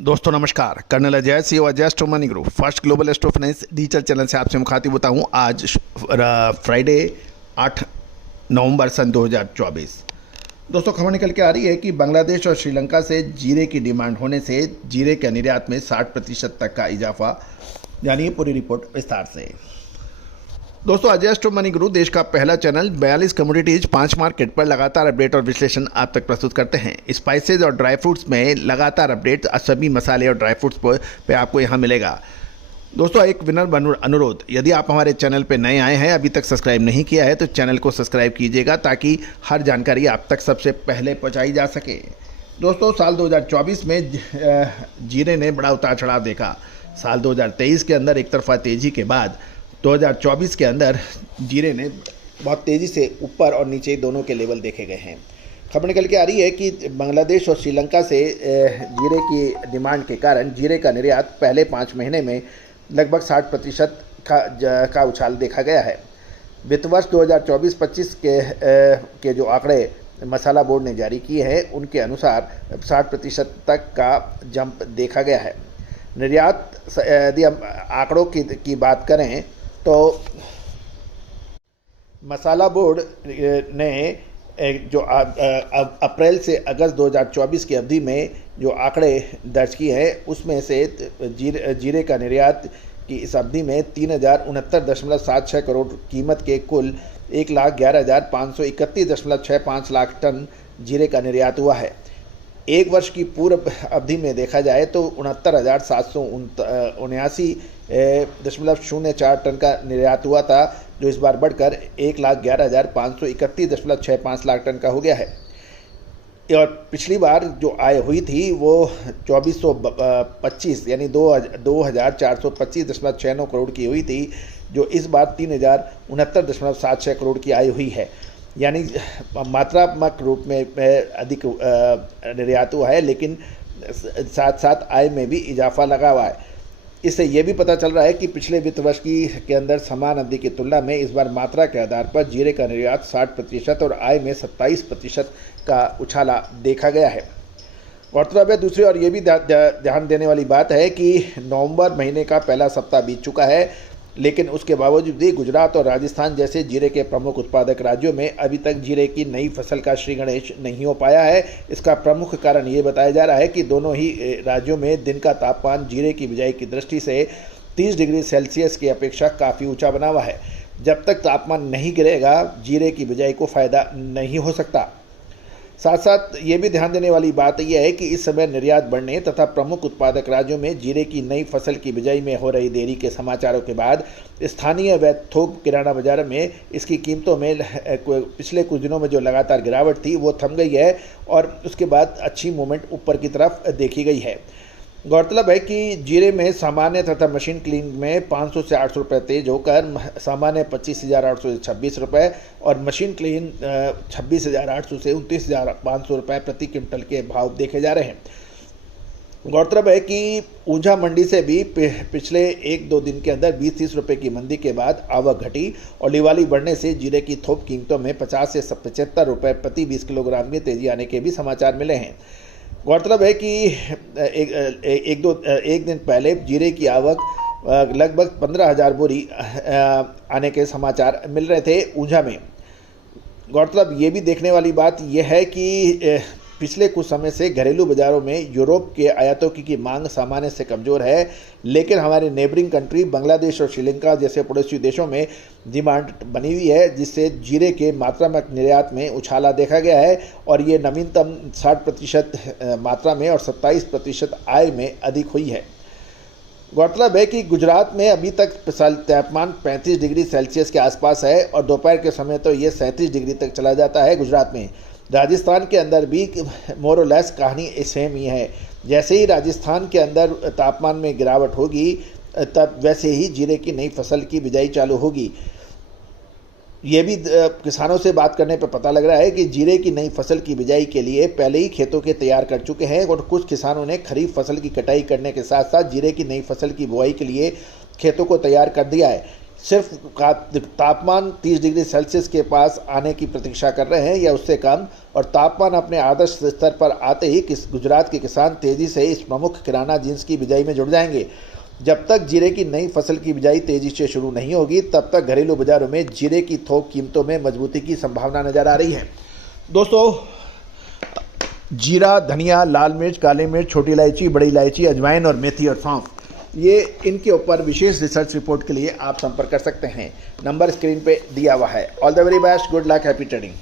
दोस्तों नमस्कार, colonel Ajay C Ajay astro money group first global astro finance digital channel से आपसे मुखातिब होता हूँ। आज फ्राइडे 8 नवंबर सन 2024। दोस्तों खबर निकल के आ रही है कि बांग्लादेश और श्रीलंका से जीरे की डिमांड होने से जीरे के निर्यात में 60% तक का इजाफा। जानिए पूरी रिपोर्ट विस्तार से। दोस्तों अजय एस्ट्रो मनी गुरु देश का पहला चैनल 42 कमोडिटीज 5 मार्केट पर लगातार अपडेट और विश्लेषण आप तक प्रस्तुत करते हैं। स्पाइसेज और ड्राई फ्रूट्स में लगातार अपडेट सभी मसाले और ड्राई फ्रूट्स पे आपको यहां मिलेगा। दोस्तों एक विनम्र अनुरोध, यदि आप हमारे चैनल पे नए आए हैं, अभी तक सब्सक्राइब नहीं किया है तो चैनल को सब्सक्राइब कीजिएगा ताकि हर जानकारी आप तक सबसे पहले पहुँचाई जा सके। दोस्तों साल 2024 में जीरे ने बड़ा उतार चढ़ाव देखा। साल 2023 के अंदर एक तरफा तेज़ी के बाद 2024 के अंदर जीरे ने बहुत तेज़ी से ऊपर और नीचे दोनों के लेवल देखे गए हैं। खबर निकल के आ रही है कि बांग्लादेश और श्रीलंका से जीरे की डिमांड के कारण जीरे का निर्यात पहले 5 महीने में लगभग 60% का उछाल देखा गया है। वित्त वर्ष 2024-25 के जो आंकड़े मसाला बोर्ड ने जारी किए हैं उनके अनुसार 60% तक का जंप देखा गया है। निर्यात यदि हम आंकड़ों की बात करें तो मसाला बोर्ड ने जो अप्रैल से अगस्त 2024 की अवधि में जो आंकड़े दर्ज किए हैं उसमें से जीरे का निर्यात की इस अवधि में 3069.76 करोड़ कीमत के कुल 1,11,531.65 लाख टन जीरे का निर्यात हुआ है। एक वर्ष की पूर्व अवधि में देखा जाए तो 69,779.04 टन का निर्यात हुआ था, जो इस बार बढ़कर 1,11,531.65 लाख टन का हो गया है। और पिछली बार जो आय हुई थी वो 2425 यानी 2,425.69 करोड़ की हुई थी, जो इस बार 3,069.76 करोड़ की आय हुई है। यानी मात्रात्मक रूप में अधिक निर्यात हुआ है, लेकिन साथ साथ आय में भी इजाफा लगा हुआ है। इससे ये भी पता चल रहा है कि पिछले वित्त वर्ष के अंदर समान अवधि की तुलना में इस बार मात्रा के आधार पर जीरे का निर्यात 60% और आय में 27% का उछाला देखा गया है। गौरतलब है दूसरी और ये भी ध्यान देने वाली बात है कि नवंबर महीने का पहला सप्ताह बीत चुका है, लेकिन उसके बावजूद भी गुजरात और राजस्थान जैसे जीरे के प्रमुख उत्पादक राज्यों में अभी तक जीरे की नई फसल का श्री गणेश नहीं हो पाया है। इसका प्रमुख कारण ये बताया जा रहा है कि दोनों ही राज्यों में दिन का तापमान जीरे की बिजाई की दृष्टि से 30 डिग्री सेल्सियस की अपेक्षा काफ़ी ऊंचा बना हुआ है। जब तक तापमान नहीं गिरेगा जीरे की बिजाई को फ़ायदा नहीं हो सकता। साथ साथ ये भी ध्यान देने वाली बात यह है कि इस समय निर्यात बढ़ने तथा प्रमुख उत्पादक राज्यों में जीरे की नई फसल की बिजाई में हो रही देरी के समाचारों के बाद स्थानीय व थोक किराना बाजार में इसकी कीमतों में पिछले कुछ दिनों में जो लगातार गिरावट थी वो थम गई है और उसके बाद अच्छी मूवमेंट ऊपर की तरफ देखी गई है। गौरतलब है कि जीरे में सामान्य तथा मशीन क्लीनिंग में 500 से 800 रुपये तेज होकर सामान्य 25,826 रुपये और मशीन क्लीन 26,800 से 29,500 रुपये प्रति क्विंटल के भाव देखे जा रहे हैं। गौरतलब है कि ऊंझा मंडी से भी पिछले 1-2 दिन के अंदर 20-30 रुपये की मंदी के बाद आवक घटी और लिवाली बढ़ने से जीरे की थोक कीमतों में 50 से 75 रुपये प्रति 20 किलोग्राम की तेजी आने के भी समाचार मिले हैं। गौरतलब है कि एक दिन पहले जीरे की आवक लगभग 15,000 बोरी आने के समाचार मिल रहे थे ऊंझा में। गौरतलब ये भी देखने वाली बात यह है कि पिछले कुछ समय से घरेलू बाज़ारों में यूरोप के आयातों की मांग सामान्य से कमज़ोर है, लेकिन हमारे नेबरिंग कंट्री बांग्लादेश और श्रीलंका जैसे पड़ोसी देशों में डिमांड बनी हुई है, जिससे जीरे के मात्रात्मक निर्यात में उछाला देखा गया है और ये नवीनतम 60% मात्रा में और 27% आय में अधिक हुई है। गौरतलब है कि गुजरात में अभी तक तापमान 35 डिग्री सेल्सियस के आसपास है और दोपहर के समय तो ये 37 डिग्री तक चला जाता है गुजरात में। राजस्थान के अंदर भी मोर और लेस कहानी सेम ही है। जैसे ही राजस्थान के अंदर तापमान में गिरावट होगी तब वैसे ही जीरे की नई फसल की बिजाई चालू होगी। ये भी किसानों से बात करने पर पता लग रहा है कि जीरे की नई फसल की बिजाई के लिए पहले ही खेतों के तैयार कर चुके हैं और कुछ किसानों ने खरीफ फसल की कटाई करने के साथ साथ जीरे की नई फसल की बुआई के लिए खेतों को तैयार कर दिया है। सिर्फ तापमान 30 डिग्री सेल्सियस के पास आने की प्रतीक्षा कर रहे हैं या उससे कम, और तापमान अपने आदर्श स्तर पर आते ही गुजरात के किसान तेज़ी से इस प्रमुख किराना जिन्स की बिजाई में जुड़ जाएंगे। जब तक जीरे की नई फसल की बिजाई तेज़ी से शुरू नहीं होगी, तब तक घरेलू बाज़ारों में जीरे की थोक कीमतों में मजबूती की संभावना नज़र आ रही है। दोस्तों, जीरा, धनिया, लाल मिर्च, काली मिर्च, छोटी इलायची, बड़ी इलायची, अजवाइन और मेथी और सौंफ, ये इनके ऊपर विशेष रिसर्च रिपोर्ट के लिए आप संपर्क कर सकते हैं। नंबर स्क्रीन पे दिया हुआ है। All the very best, good luck, happy trading.